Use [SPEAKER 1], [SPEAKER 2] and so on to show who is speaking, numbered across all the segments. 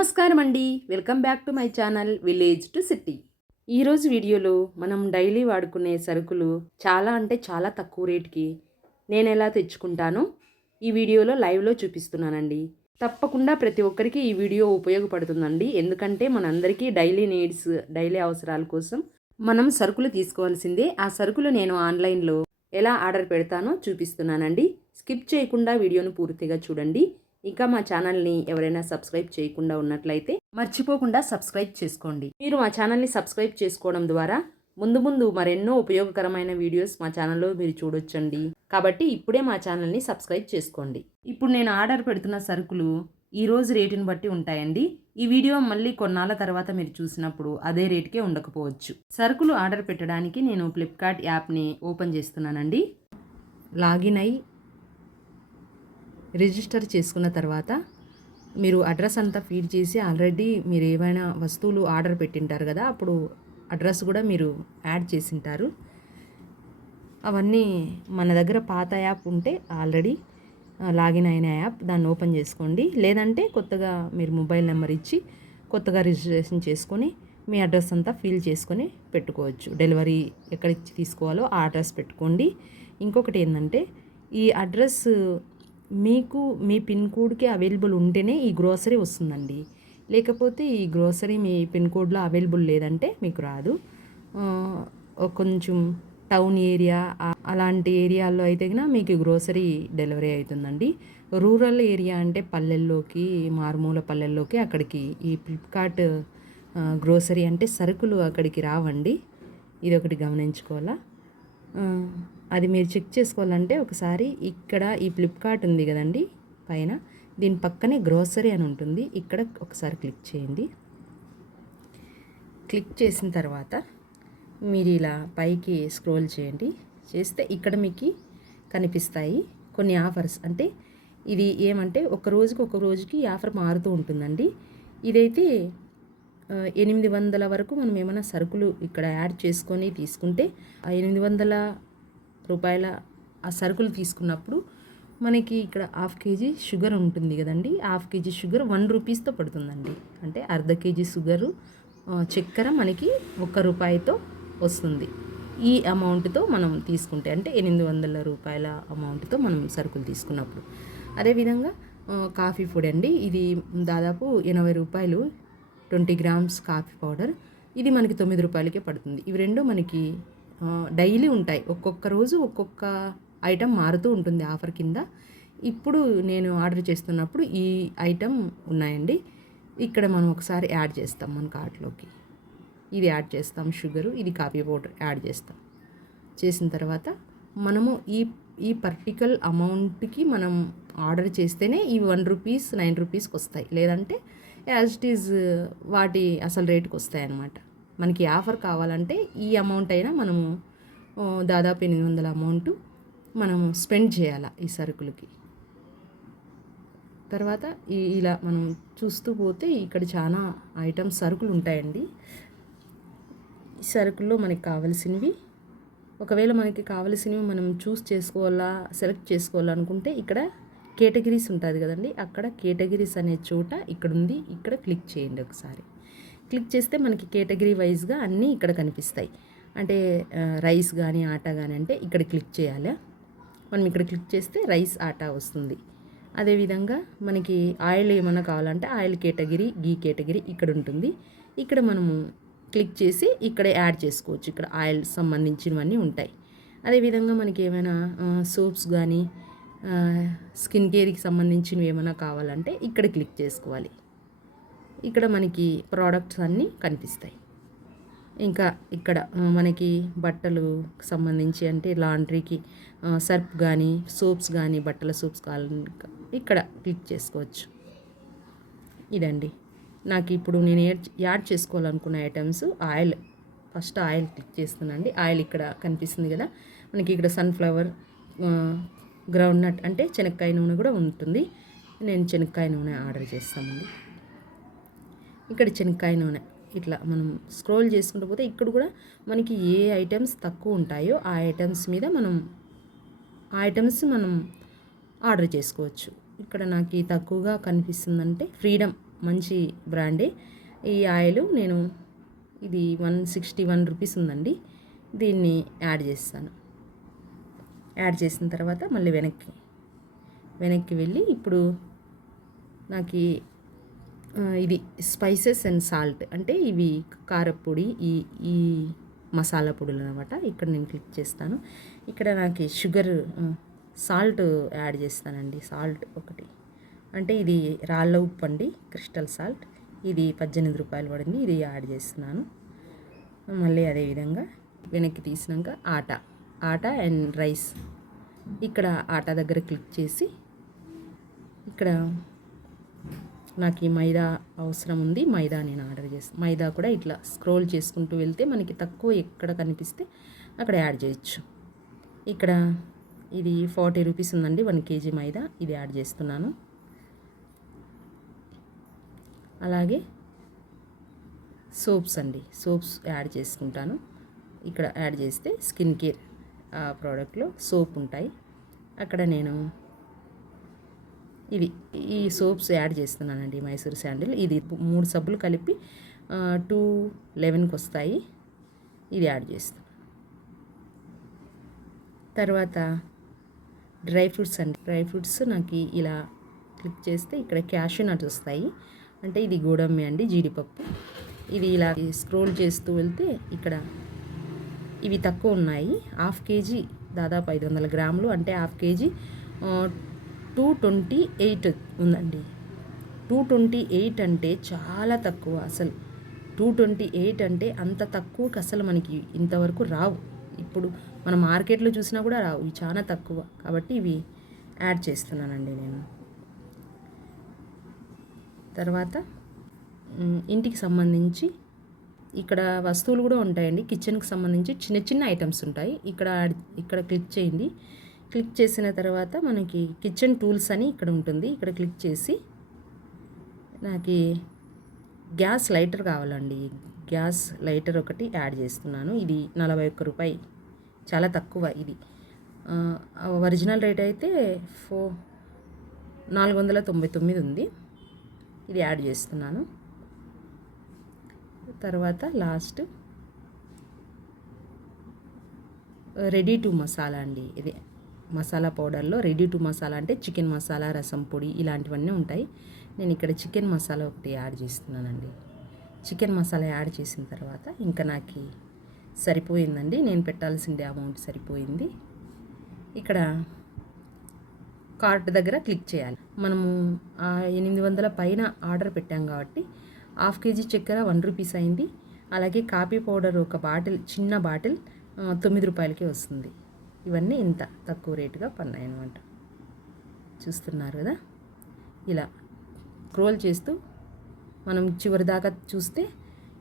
[SPEAKER 1] నమస్కారం అండి welcome back to my channel village to city. ఈరోజు వీడియోలో మనం డైలీ వాడుకునే సరుకులు చాలా అంటే చాలా తక్కువ రేట్కి నేను ఎలా తెచ్చుకుంటానో ఈ వీడియోలో లైవ్లో చూపిస్తున్నానండి. తప్పకుండా ప్రతి ఒక్కరికి ఈ వీడియో ఉపయోగపడుతుందండి. ఎందుకంటే మనందరికీ డైలీ నీడ్స్ డైలీ అవసరాల కోసం మనం సరుకులు తీసుకోవాల్సిందే. ఆ సరుకులు నేను ఆన్లైన్లో ఎలా ఆర్డర్ పెడతానో చూపిస్తున్నానండి. స్కిప్ చేయకుండా వీడియోను పూర్తిగా చూడండి. ఇంకా మా ఛానల్ని ఎవరైనా సబ్స్క్రైబ్ చేయకుండా ఉన్నట్లయితే మర్చిపోకుండా సబ్స్క్రైబ్ చేసుకోండి. మీరు మా ఛానల్ని సబ్స్క్రైబ్ చేసుకోవడం ద్వారా ముందు ముందు మరెన్నో ఉపయోగకరమైన వీడియోస్ మా ఛానల్లో మీరు చూడొచ్చండి. కాబట్టి ఇప్పుడే మా ఛానల్ని సబ్స్క్రైబ్ చేసుకోండి. ఇప్పుడు నేను ఆర్డర్ పెడుతున్న సరుకులు ఈ రోజు రేటుని బట్టి ఉంటాయండి. ఈ వీడియో మళ్ళీ కొన్నాళ్ళ తర్వాత మీరు చూసినప్పుడు అదే రేటుకే ఉండకపోవచ్చు. సరుకులు ఆర్డర్ పెట్టడానికి నేను ఫ్లిప్కార్ట్ యాప్ని ఓపెన్ చేస్తున్నానండి. లాగిన్ అయి రిజిస్టర్ చేసుకున్న తర్వాత మీరు అడ్రస్ అంతా ఫీడ్ చేసి ఆల్రెడీ మీరు ఏమైనా వస్తువులు ఆర్డర్ పెట్టింటారు కదా అప్పుడు అడ్రస్ కూడా మీరు యాడ్ చేసింటారు. అవన్నీ మన దగ్గర పాత యాప్ ఉంటే ఆల్రెడీ లాగిన్ అయిన యాప్ దాన్ని ఓపెన్ చేసుకోండి. లేదంటే కొత్తగా మీరు మొబైల్ నెంబర్ ఇచ్చి కొత్తగా రిజిస్ట్రేషన్ చేసుకొని మీ అడ్రస్ అంతా ఫిల్ చేసుకొని పెట్టుకోవచ్చు. డెలివరీ ఎక్కడికి తీసుకోవాలో ఆ అడ్రస్ పెట్టుకోండి. ఇంకొకటి ఏంటంటే ఈ అడ్రస్ మీకు మీ పిన్ కోడ్కి అవైలబుల్ ఉంటేనే ఈ గ్రోసరీ వస్తుందండి. లేకపోతే ఈ గ్రోసరీ మీ పిన్ కోడ్లో అవైలబుల్ లేదంటే మీకు రాదు. కొంచెం టౌన్ ఏరియా అలాంటి ఏరియాల్లో అయితే కన్నా మీకు గ్రోసరీ డెలివరీ అవుతుందండి. రూరల్ ఏరియా అంటే పల్లెల్లోకి మారుమూల పల్లెల్లోకి అక్కడికి ఈ ఫ్లిప్కార్ట్ గ్రోసరీ అంటే సరుకులు అక్కడికి రావండి. ఇది ఒకటి గమనించుకోవాలా? అది మీరు చెక్ చేసుకోవాలంటే ఒకసారి ఇక్కడ ఈ ఫ్లిప్కార్ట్ ఉంది కదండి పైన. దీని పక్కనే గ్రోసరీ అని ఉంటుంది. ఇక్కడ ఒకసారి క్లిక్ చేయండి. క్లిక్ చేసిన తర్వాత మీరు ఇలా పైకి స్క్రోల్ చేయండి. చేస్తే ఇక్కడ మీకు కనిపిస్తాయి కొన్ని ఆఫర్స్ అంటే ఇది ఏమంటే ఒక రోజుకి ఒక రోజుకి ఆఫర్ మారుతూ ఉంటుందండి. ఇదైతే ఎనిమిది వందల వరకు మనం ఏమైనా సరుకులు ఇక్కడ యాడ్ చేసుకొని తీసుకుంటే ఆ ఎనిమిది వందల రూపాయల ఆ సరుకులు తీసుకున్నప్పుడు మనకి ఇక్కడ హాఫ్ కేజీ షుగర్ ఉంటుంది కదండి. హాఫ్ కేజీ షుగర్ వన్ రూపీస్తో పడుతుందండి. అంటే అర్ధ కేజీ షుగరు చక్కెర మనకి ఒక్క రూపాయితో వస్తుంది. ఈ అమౌంట్తో మనం తీసుకుంటే అంటే ఎనిమిది వందల రూపాయల అమౌంట్తో మనం సరుకులు తీసుకున్నప్పుడు. అదేవిధంగా కాఫీ పొడి అండి. ఇది దాదాపు ఎనభై రూపాయలు ట్వంటీ గ్రామ్స్ కాఫీ పౌడర్. ఇది మనకి తొమ్మిది రూపాయలకే పడుతుంది. ఇవి రెండు మనకి డైలీ ఉంటాయి. ఒక్కొక్క రోజు ఒక్కొక్క ఐటెం మారుతూ ఉంటుంది ఆఫర్ కింద. ఇప్పుడు నేను ఆర్డర్ చేస్తున్నప్పుడు ఈ ఐటెం ఉన్నాయండి. ఇక్కడ మనం ఒకసారి యాడ్ చేస్తాం మన కార్ట్లోకి. ఇది యాడ్ చేస్తాం షుగరు ఇది కాఫీ పౌడర్ యాడ్ చేస్తాం. చేసిన తర్వాత మనము ఈ ఈ పర్టికల్ అమౌంట్కి మనం ఆర్డర్ చేస్తేనే ఈ వన్ రూపీస్ నైన్ రూపీస్కి వస్తాయి. లేదంటే యాజ్ ఇట్ ఈజ్ వాటి అసలు రేటుకి వస్తాయన్నమాట. మనకి ఆఫర్ కావాలంటే ఈ అమౌంట్ అయినా మనము దాదాపు ఎనిమిది వందల అమౌంట్ మనము స్పెండ్ చేయాలి ఈ సరుకులకి. తర్వాత ఈ ఇలా మనం చూస్తూ పోతే ఇక్కడ చాలా ఐటమ్స్ సరుకులు ఉంటాయండి. ఈ సరుకుల్లో మనకి కావలసినవి ఒకవేళ మనకి కావలసినవి మనం చూస్ చేసుకోవాలా సెలెక్ట్ చేసుకోవాలనుకుంటే ఇక్కడ కేటగిరీస్ ఉంటుంది కదండి. అక్కడ కేటగిరీస్ అనే చోట ఇక్కడ ఉంది ఇక్కడ క్లిక్ చేయండి ఒకసారి. క్లిక్ చేస్తే మనకి కేటగిరీ వైజ్గా అన్నీ ఇక్కడ కనిపిస్తాయి. అంటే రైస్ కానీ ఆటా కానీ అంటే ఇక్కడ క్లిక్ చేయాలి. మనం ఇక్కడ క్లిక్ చేస్తే రైస్ ఆటా వస్తుంది. అదేవిధంగా మనకి ఆయిల్ ఏమైనా కావాలంటే ఆయిల్ కేటగిరీ గీ కేటగిరీ ఇక్కడ ఉంటుంది. ఇక్కడ మనము క్లిక్ చేసి ఇక్కడ యాడ్ చేసుకోవచ్చు. ఇక్కడ ఆయిల్ సంబంధించినవన్నీ ఉంటాయి. అదేవిధంగా మనకి ఏమైనా సోప్స్ కానీ స్కిన్ కేర్కి సంబంధించినవి ఏమైనా కావాలంటే ఇక్కడ క్లిక్ చేసుకోవాలి. ఇక్కడ మనకి ప్రోడక్ట్స్ అన్నీ కనిపిస్తాయి. ఇంకా ఇక్కడ మనకి బట్టలు సంబంధించి అంటే లాండ్రీకి సర్ప్ కానీ సోప్స్ కానీ బట్టల సోప్స్ కావాలని ఇక్కడ క్లిక్ చేసుకోవచ్చు. ఇదండి. నాకు ఇప్పుడు నేను add చేసుకోవాలనుకున్న items oil. First oil click చేస్తున్నానండి. ఆయిల్ ఇక్కడ కనిపిస్తుంది కదా. మనకి ఇక్కడ సన్ఫ్లవర్ గ్రౌండ్ నట్ అంటే శనక్కాయ నూనె కూడా ఉంటుంది. నేను శనక్కాయ నూనె ఆర్డర్ చేస్తామండి. ఇక్కడ శనక్కాయ నూనె ఇట్లా మనం స్క్రోల్ చేసుకుంటూ పోతే ఇక్కడ కూడా మనకి ఏ ఐటమ్స్ తక్కువ ఉంటాయో ఆ ఐటమ్స్ మీద మనం ఆ ఐటమ్స్ మనం ఆర్డర్ చేసుకోవచ్చు. ఇక్కడ నాకు తక్కువగా కనిపిస్తుందంటే ఫ్రీడమ్ మంచి బ్రాండే. ఈ ఆయిల్ నేను ఇది వన్ సిక్స్టీ వన్ రూపీస్ ఉందండి. దీన్ని యాడ్ చేస్తాను. యాడ్ చేసిన తర్వాత మళ్ళీ వెనక్కి వెనక్కి వెళ్ళి ఇప్పుడు నాకు ఇది స్పైసెస్ అండ్ సాల్ట్ అంటే ఇవి కారపొడి ఈ ఈ మసాలా పొడులు అనమాట ఇక్కడ నేను క్లిక్ చేస్తాను. ఇక్కడ నాకు షుగర్ సాల్ట్ యాడ్ చేస్తానండి. సాల్ట్ ఒకటి. అంటే ఇది రాళ్ళ ఉప్పు అండి క్రిస్టల్ సాల్ట్. ఇది పద్దెనిమిది రూపాయలు పడింది ఇది యాడ్ చేస్తున్నాను. మళ్ళీ అదే విధంగా వెనక్కి తీసినాక ఆట. ఆట అండ్ రైస్. ఇక్కడ ఆట దగ్గర క్లిక్ చేసి ఇక్కడ నాకు ఈ మైదా అవసరం ఉంది. మైదా నేను ఆర్డర్ చేస్తాను మైదా కూడా ఇట్లా స్క్రోల్ చేసుకుంటూ వెళ్తే మనకి తక్కువ ఎక్కడ కనిపిస్తే అక్కడ యాడ్ చేయొచ్చు. ఇక్కడ ఇది ఫార్టీ రూపీస్ ఉందండి. One KG maida. ఇది యాడ్ చేస్తున్నాను. అలాగే సోప్స్ అండి. సోప్స్ యాడ్ చేసుకుంటాను. ఇక్కడ యాడ్ చేస్తే స్కిన్ కేర్ ప్రోడక్ట్లో సోప్ ఉంటాయి. అక్కడ నేను ఇవి ఈ సోప్స్ యాడ్ చేస్తున్నానండి మైసూర్ శాండిల్. ఇది మూడు సబ్బులు కలిపి టూ లెవెన్కి వస్తాయి. ఇది యాడ్ చేస్తాను తర్వాత డ్రై ఫ్రూట్స్ అండి. డ్రై ఫ్రూట్స్ నాకు ఇలా క్లిక్ చేస్తే ఇక్కడ క్యాషూ నట్స్ వస్తాయి. అంటే ఇది గోడమ్మే అండి జీడిపప్పు. ఇది ఇలా స్క్రోల్ చేస్తూ వెళ్తే ఇక్కడ ఇవి తక్కువ ఉన్నాయి. హాఫ్ కేజీ దాదాపు ఐదు వందల గ్రాములు. అంటే half KG two twenty eight ఉందండి. టూ ట్వంటీ ఎయిట్ అంటే చాలా తక్కువ అసలు. టూ ట్వంటీ ఎయిట్ అంటే అంత తక్కువకి అసలు మనకి ఇంతవరకు రావు. ఇప్పుడు మన మార్కెట్లో చూసినా కూడా రావు. ఇవి చాలా తక్కువ. కాబట్టి ఇవి యాడ్ చేస్తున్నానండి నేను. తర్వాత ఇంటికి సంబంధించి ఇక్కడ వస్తువులు కూడా ఉంటాయండి. కిచెన్కి సంబంధించి చిన్న చిన్న ఐటమ్స్ ఉంటాయి. ఇక్కడ ఇక్కడ క్లిక్ చేయండి. క్లిక్ చేసిన తర్వాత మనకి కిచెన్ టూల్స్ అని ఇక్కడ ఉంటుంది. ఇక్కడ క్లిక్ చేసి నాకు గ్యాస్ లైటర్ కావాలండి. గ్యాస్ లైటర్ ఒకటి యాడ్ చేస్తున్నాను. ఇది నలభై ఒక్క రూపాయి. చాలా తక్కువ ఇది. ఒరిజినల్ రేట్ అయితే ఫో నాలుగు వందల తొంభై తొమ్మిది ఉంది. ఇది యాడ్ చేస్తున్నాను. తర్వాత లాస్ట్ రెడీ టు మసాలా అండి ఇది. మసాలా పౌడర్లో రెడీ టు మసాలా అంటే చికెన్ మసాలా రసం పొడి ఇలాంటివన్నీ ఉంటాయి. నేను ఇక్కడ చికెన్ మసాలా ఒకటి యాడ్ చేస్తున్నానండి. చికెన్ మసాలా యాడ్ చేసిన తర్వాత ఇంకా నాకు సరిపోయిందండి. నేను పెట్టాల్సింది అమౌంట్ సరిపోయింది. ఇక్కడ కార్ట్ దగ్గర క్లిక్ చేయాలి. మనము ఎనిమిది వందల పైన ఆర్డర్ పెట్టాం కాబట్టి హాఫ్ కేజీ చక్కెర వన్ రూపీస్ అయింది. అలాగే కాఫీ పౌడర్ ఒక బాటిల్ చిన్న బాటిల్ తొమ్మిది రూపాయలకే వస్తుంది. ఇవన్నీ ఇంత తక్కువ రేటుగా పన్నాయి అనమాట చూస్తున్నారు కదా? ఇలా క్రోల్ చేస్తూ మనం చివరి దాకా చూస్తే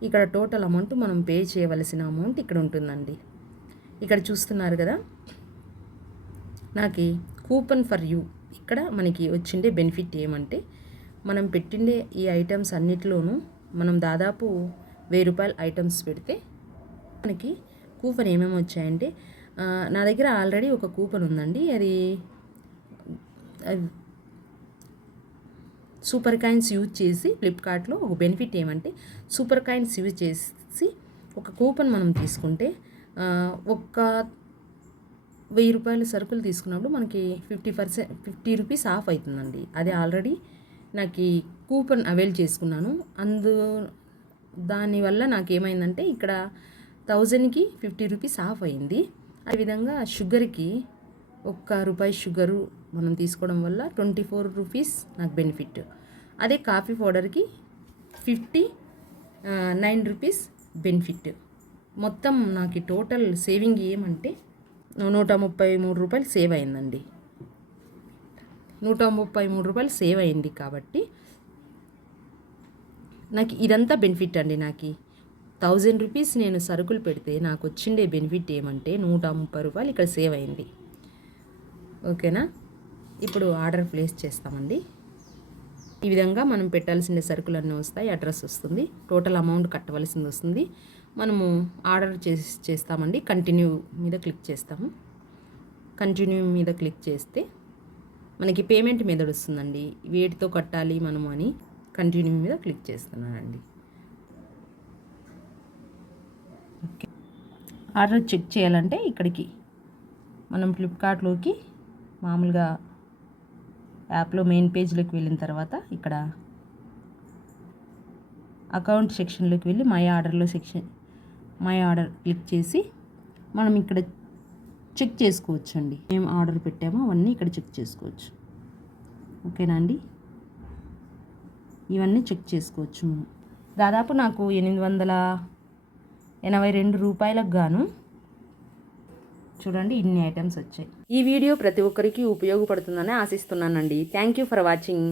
[SPEAKER 1] ఇక్కడ టోటల్ అమౌంట్ మనం పే చేయవలసిన అమౌంట్ ఇక్కడ ఉంటుందండి. ఇక్కడ చూస్తున్నారు కదా? నాకు కూపన్ ఫర్ యూ. ఇక్కడ మనకి వచ్చిండే బెనిఫిట్ ఏమంటే మనం పెట్టిండే ఈ ఐటమ్స్ అన్నిటిలోనూ మనం దాదాపు వెయ్యి రూపాయల ఐటమ్స్ పెడితే మనకి కూపన్ ఏమేమి వచ్చాయంటే నా దగ్గర ఆల్రెడీ ఒక కూపన్ ఉందండి. అది సూపర్ కాయిన్స్ యూజ్ చేసి ఫ్లిప్కార్ట్లో ఒక బెనిఫిట్ ఏమంటే సూపర్ కాయిన్స్ యూజ్ చేసి ఒక కూపన్ మనం తీసుకుంటే ఒక్క వెయ్యి రూపాయల సరుకులు తీసుకున్నప్పుడు మనకి fifty percent fifty rupees off అవుతుందండి. అది ఆల్రెడీ నాకు ఈ కూపన్ అవైల్ చేసుకున్నాను. అందు దానివల్ల నాకు ఏమైందంటే ఇక్కడ థౌజండ్కి ఫిఫ్టీ రూపీస్ ఆఫ్ అయింది. అదేవిధంగా షుగర్కి ఒక్క రూపాయి షుగరు మనం తీసుకోవడం వల్ల ట్వంటీ ఫోర్ రూపీస్ నాకు బెనిఫిట్ అదే కాఫీ పౌడర్కి ఫిఫ్టీ నైన్ రూపీస్ బెనిఫిట్ మొత్తం నాకు టోటల్ సేవింగ్ ఏమంటే నూట ముప్పై మూడు రూపాయలు సేవ్ అయిందండి. నూట ముప్పై మూడు రూపాయలు సేవ్ అయింది కాబట్టి నాకు ఇదంతా బెనిఫిట్ అండి నాకు థౌజండ్ రూపీస్ నేను సరుకులు పెడితే నాకు వచ్చిండే బెనిఫిట్ ఏమంటే నూట ముప్పై రూపాయలు ఇక్కడ సేవ్ అయింది. ఓకేనా? ఇప్పుడు ఆర్డర్ ప్లేస్ చేస్తామండి. ఈ విధంగా మనం పెట్టాల్సిన సరుకులన్నీ వస్తాయి అడ్రస్ వస్తుంది టోటల్ అమౌంట్ కట్టవలసింది వస్తుంది. మనము ఆర్డర్ చేసి చేస్తామండి కంటిన్యూ మీద క్లిక్ చేస్తాము. కంటిన్యూ మీద క్లిక్ చేస్తే మనకి పేమెంట్ మెథడ్ వస్తుందండి. వేటితో కట్టాలి మనము అని కంటిన్యూ మీద క్లిక్ చేస్తున్నానండి. ఓకే. ఆర్డర్ చెక్ చేయాలంటే ఇక్కడికి. మనం ఫ్లిప్కార్ట్లోకి మామూలుగా యాప్లో మెయిన్ పేజ్లోకి వెళ్ళిన తర్వాత ఇక్కడ అకౌంట్ సెక్షన్లోకి వెళ్ళి మై ఆర్డర్లో సెక్షన్ మై ఆర్డర్ క్లిక్ చేసి మనం ఇక్కడ చెక్ చేసుకోవచ్చు అండి ఏం ఆర్డర్ పెట్టామో అవన్నీ ఇక్కడ చెక్ చేసుకోవచ్చు. ఓకేనా అండి? ఇవన్నీ చెక్ చేసుకోవచ్చు. మనం దాదాపు నాకు ఎనిమిది వందల ఎనభై రెండు రూపాయలకు గాను చూడండి ఇన్ని ఐటమ్స్ వచ్చాయి. ఈ వీడియో ప్రతి ఒక్కరికి ఉపయోగపడుతుందని ఆశిస్తున్నానండి. Thank you for watching.